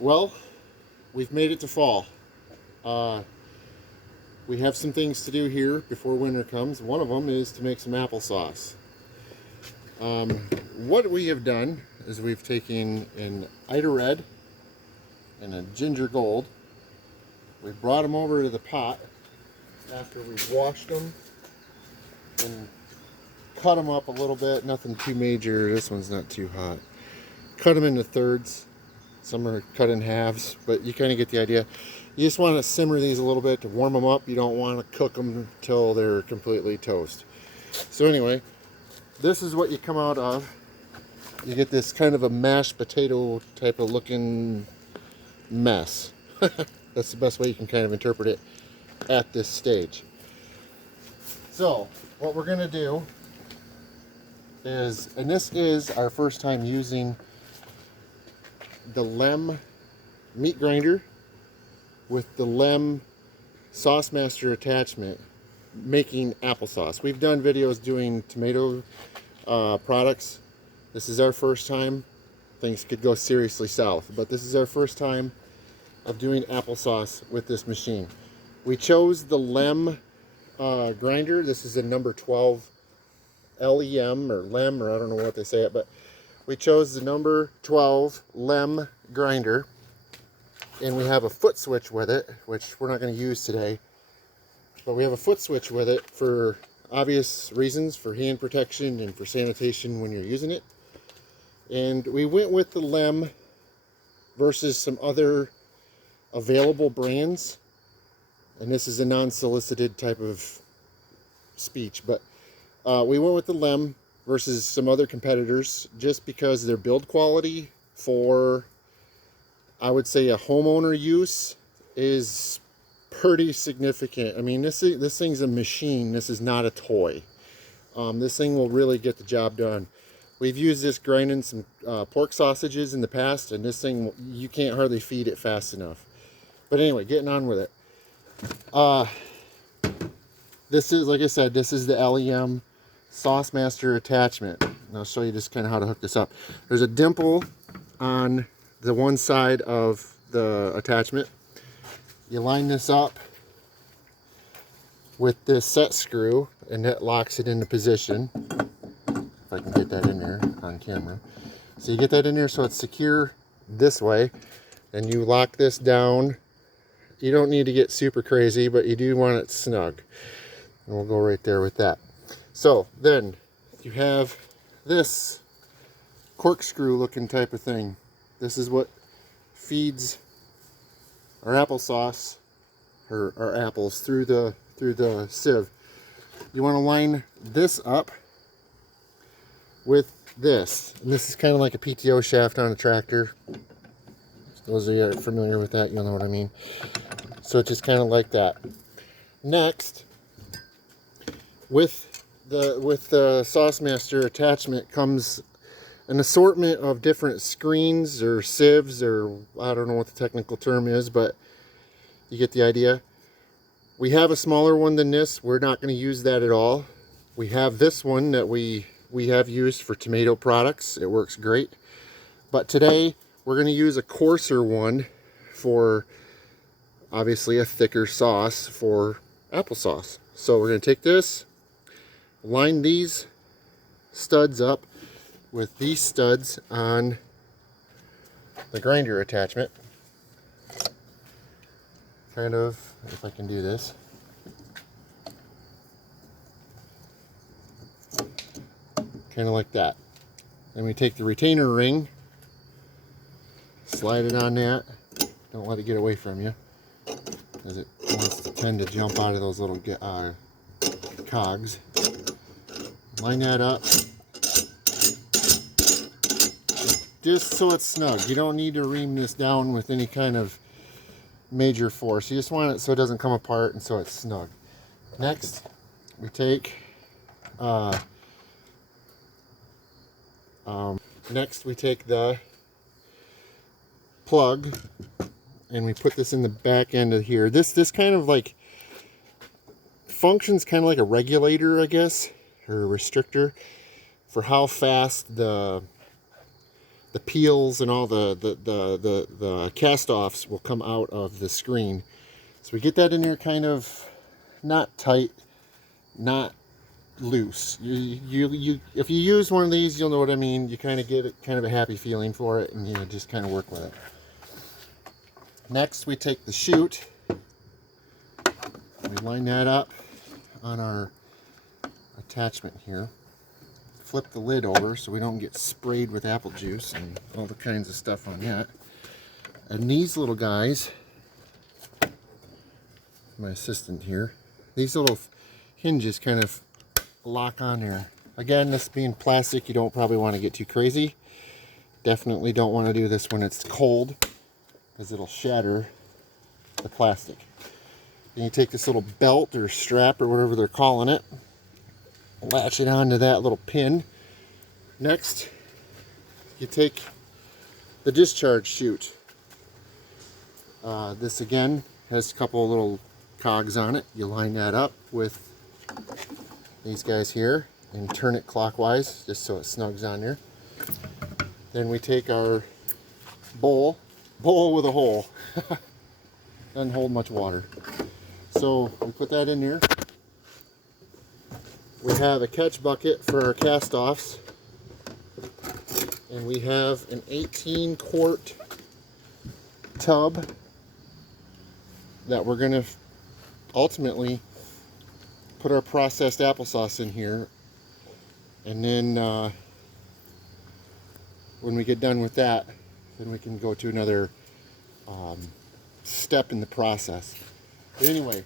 Well, we've made it to fall. Uh, we have some things to do here before winter comes. One of them is to make some applesauce. Um, what we have done is we've taken an Ida Red and a Ginger Gold. We brought them over to the pot after we've washed them and cut them up a little bit. Nothing too major. This one's not too hot. Cut them into thirds. Some are cut in halves, but you kind of get the idea. You just want to simmer these a little bit to warm them up. You don't want to cook them until they're completely toast. So anyway, this is what you come out of. You get this kind of a mashed potato type of looking mess. That's the best way you can kind of interpret it at this stage. So what we're going to do is, and this is our first time using the LEM meat grinder with the LEM Sauce Master attachment making applesauce. We've done videos doing tomato products. This is our first time. Things could go seriously south, but this is our first time of doing applesauce with this machine. We chose the LEM grinder. This is a number 12 LEM or LEM, or I don't know what they say it, but we chose the number 12 LEM grinder, and we have a foot switch with it, which we're not going to use today, but we have a foot switch with it for obvious reasons, for hand protection and for sanitation when you're using it. And we went with the LEM versus some other available brands, and this is a non-solicited type of speech, but we went with the LEM versus some other competitors just because their build quality for, I would say, a homeowner use is pretty significant. I mean, this thing's a machine. This is not a toy. This thing will really get the job done. We've used this grinding some pork sausages in the past, and this thing, you can't hardly feed it fast enough. But anyway, getting on with it. This is, like I said, this is the LEM Sauce Master attachment. And I'll show you just kind of how to hook this up. There's a dimple on the one side of the attachment. You line this up with this set screw, and that locks it into position. If I can get that in there on camera. So you get that in there so it's secure this way, and you lock this down. You don't need to get super crazy, but you do want it snug. And we'll go right there with that. So then you have this corkscrew looking type of thing. This is what feeds our applesauce, or our apples, through the sieve. You want to line this up with this. And this is kind of like a PTO shaft on a tractor. Those of you that are familiar with that, you'll know what I mean. So it's just kind of like that. Next, with the Sauce Master attachment comes an assortment of different screens or sieves, or I don't know what the technical term is, but you get the idea. We have a smaller one than this. We're not going to use that at all. We have this one that we have used for tomato products. It works great. But today we're going to use a coarser one for obviously a thicker sauce for applesauce. So we're going to take this, line these studs up with these studs on the grinder attachment. Kind of, if I can do this. Kind of like that. Then we take the retainer ring, slide it on that. Don't let it get away from you, because it wants to tend to jump out of those little cogs. Line that up. Just so it's snug. You don't need to ream this down with any kind of major force. You just want it so it doesn't come apart and so it's snug. Next, we take the plug and we put this in the back end of here. This kind of like functions kind of like a regulator, I guess, or a restrictor for how fast the the peels and all the cast-offs will come out of the screen. So we get that in here kind of not tight, not loose. If you use one of these, you'll know what I mean. You kind of get kind of a happy feeling for it, and you just kind of work with it. Next, we take the chute. We line that up on our attachment here. Flip the lid over so we don't get sprayed with apple juice and all the kinds of stuff on that. And these little guys, my assistant here, these little hinges kind of lock on there. Again, this being plastic, you don't probably want to get too crazy. Definitely don't want to do this when it's cold, because it'll shatter the plastic. Then you take this little belt or strap or whatever they're calling it, latch it onto that little pin. Next, you take the discharge chute. This again has a couple of little cogs on it. You line that up with these guys here and turn it clockwise just so it snugs on there. Then we take our bowl with a hole. Doesn't hold much water. So we put that in there. We have a catch bucket for our cast-offs, and we have an 18-quart tub that we're going to ultimately put our processed applesauce in here, and then when we get done with that, then we can go to another step in the process. But anyway,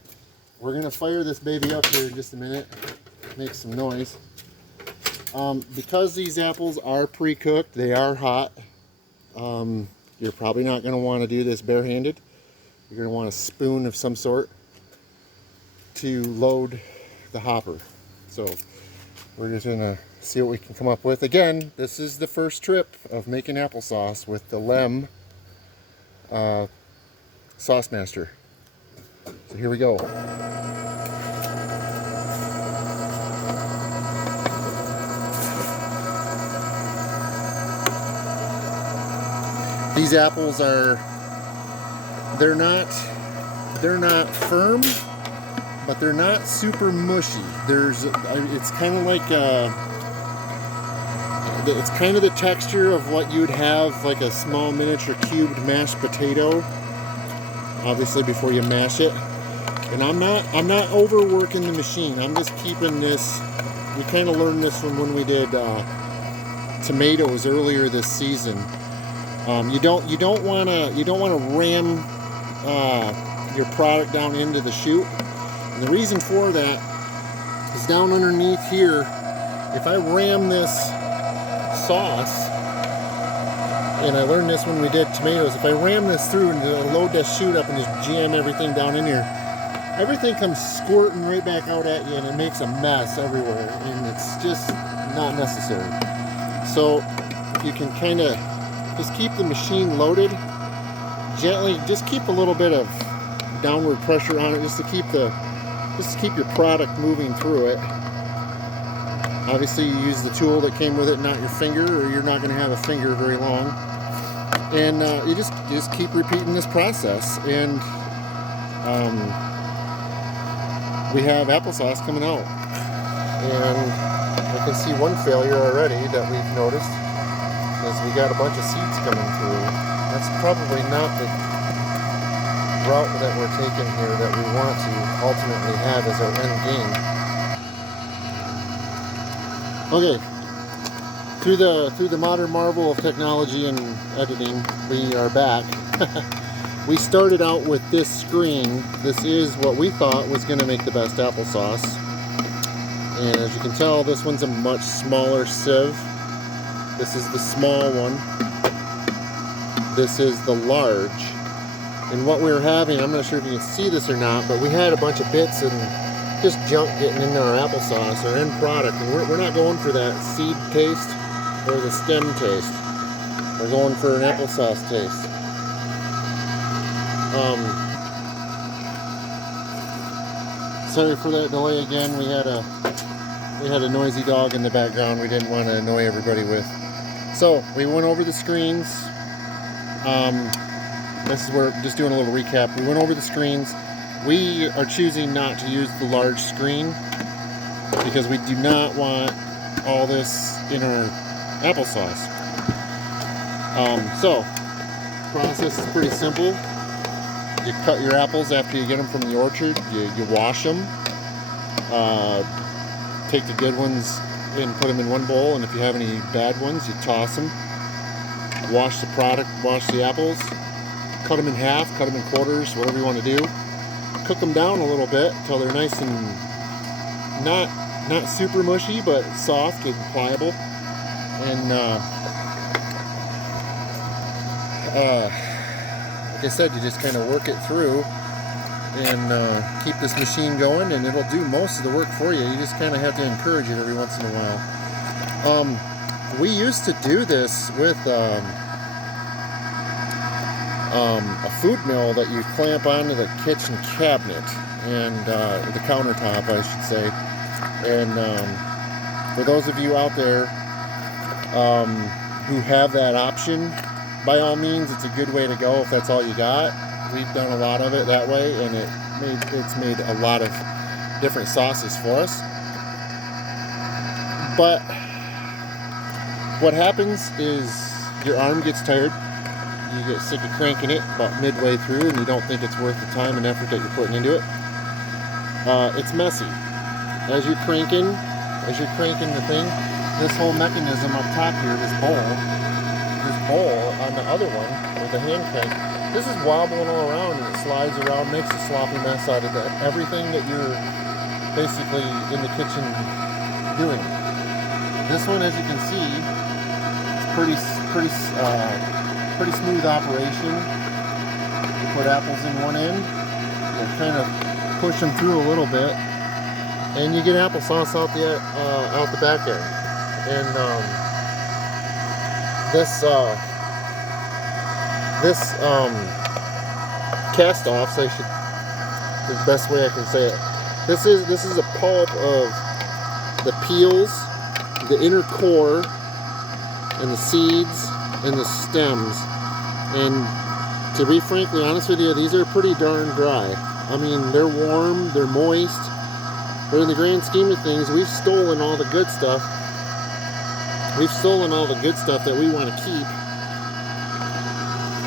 we're going to fire this baby up here in just a minute. Make some noise. Because these apples are pre-cooked, they are hot. You're probably not going to want to do this barehanded. You're going to want a spoon of some sort to load the hopper. So we're just going to see what we can come up with. Again, this is the first trip of making applesauce with the LEM Sauce Master. So here we go. These apples are, they're not firm, but they're not super mushy. It's kind of like it's kind of the texture of what you'd have like a small miniature cubed mashed potato, obviously before you mash it. And I'm not overworking the machine. I'm just keeping this. We kind of learned this from when we did tomatoes earlier this season. You don't want to ram your product down into the chute. And the reason for that is down underneath here, if I ram this sauce, and I learned this when we did tomatoes, if I ram this through and load that chute up and just jam everything down in here, everything comes squirting right back out at you, and it makes a mess everywhere, and it's just not necessary. So if you can kind of just keep the machine loaded gently, just keep a little bit of downward pressure on it just to keep your product moving through it. Obviously you use the tool that came with it, not your finger, or you're not going to have a finger very long. And you just keep repeating this process, and we have applesauce coming out. And I can see one failure already that we've noticed, is we got a bunch of seeds coming through. That's probably not the route that we're taking here that we want to ultimately have as our end game. Okay, through the modern marvel of technology and editing, we are back. We started out with this screen. This is what we thought was going to make the best applesauce. And as you can tell, this one's a much smaller sieve. This is the small one. This is the large. And what we were having, I'm not sure if you can see this or not, but we had a bunch of bits and just junk getting into our applesauce, our end product. And we're not going for that seed taste or the stem taste. We're going for an applesauce taste. Sorry for that delay again. We had a noisy dog in the background we didn't want to annoy everybody with. So we went over the screens. This is where, just doing a little recap. We went over the screens. We are choosing not to use the large screen because we do not want all this in our applesauce. So, process is pretty simple. You cut your apples after you get them from the orchard. You wash them. Take the good ones and put them in one bowl, and if you have any bad ones, you toss them. Wash the product, wash the apples, cut them in half, cut them in quarters, whatever you want to do. Cook them down a little bit until they're nice and not super mushy, but soft and pliable. And like I said, you just kind of work it through and keep this machine going, and it'll do most of the work for you. You just kind of have to encourage it every once in a while. We used to do this with a food mill that you clamp onto the kitchen cabinet and the countertop, I should say. And for those of you out there who have that option, by all means, it's a good way to go if that's all you got. We've done a lot of it that way, and it's made a lot of different sauces for us. But what happens is your arm gets tired. You get sick of cranking it about midway through, and you don't think it's worth the time and effort that you're putting into it. It's messy. As you're cranking the thing, this whole mechanism up top here, this bowl on the other one with the hand crank, this is wobbling all around, and it slides around, makes a sloppy mess out of everything that you're basically in the kitchen doing. This one, as you can see, it's pretty smooth operation. You put apples in one end, you kind of push them through a little bit, and you get applesauce out the back end. And this cast-offs, the best way I can say it. This is a pulp of the peels, the inner core, and the seeds, and the stems. And to be frankly honest with you, these are pretty darn dry. I mean, they're warm, they're moist, but in the grand scheme of things, we've stolen all the good stuff. We've stolen all the good stuff that we want to keep,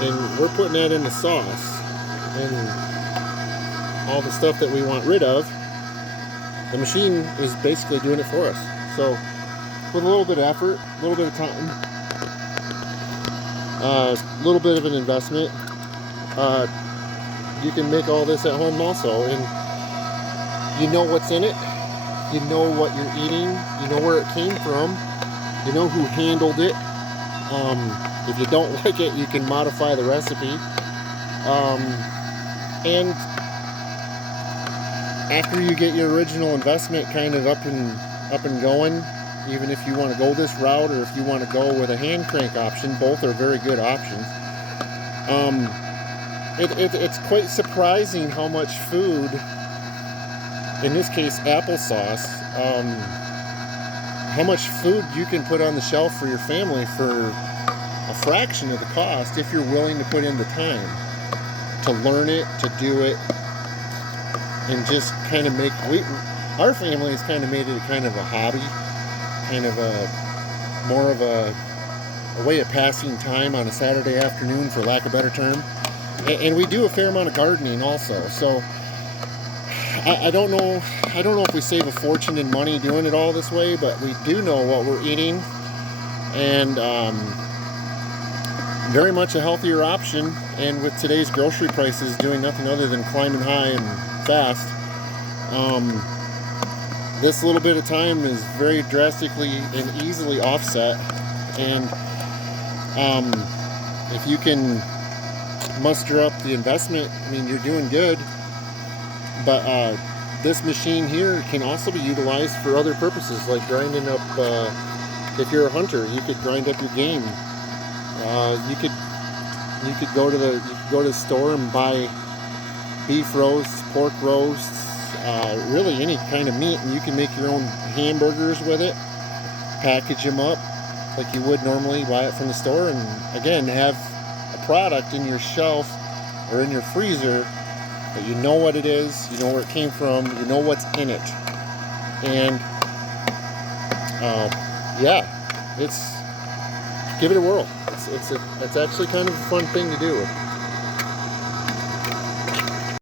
and we're putting that in the sauce. And all the stuff that we want rid of, the machine is basically doing it for us. So with a little bit of effort, a little bit of time, a little bit of an investment, you can make all this at home also. And you know what's in it, you know what you're eating, you know where it came from, you know who handled it. If you don't like it, you can modify the recipe. And after you get your original investment kind of up and going, even if you want to go this route or if you want to go with a hand crank option, both are very good options. It's quite surprising how much food, in this case applesauce, how much food you can put on the shelf for your family for a fraction of the cost if you're willing to put in the time to learn it, to do it, and just kind of make, our family has kind of made it kind of a hobby, kind of more of a way of passing time on a Saturday afternoon, for lack of a better term. And we do a fair amount of gardening also, so I don't know if we save a fortune in money doing it all this way, but we do know what we're eating, and very much a healthier option. And with today's grocery prices doing nothing other than climbing high and fast, this little bit of time is very drastically and easily offset. And if you can muster up the investment, I mean, you're doing good. But this machine here can also be utilized for other purposes, like grinding up, if you're a hunter, you could grind up your game. You could go to the store and buy beef roasts, pork roasts, really any kind of meat, and you can make your own hamburgers with it, package them up, like you would normally buy it from the store, and again, have a product in your shelf or in your freezer that you know what it is, you know where it came from, you know what's in it. And yeah, give it a whirl. It's actually kind of a fun thing to do.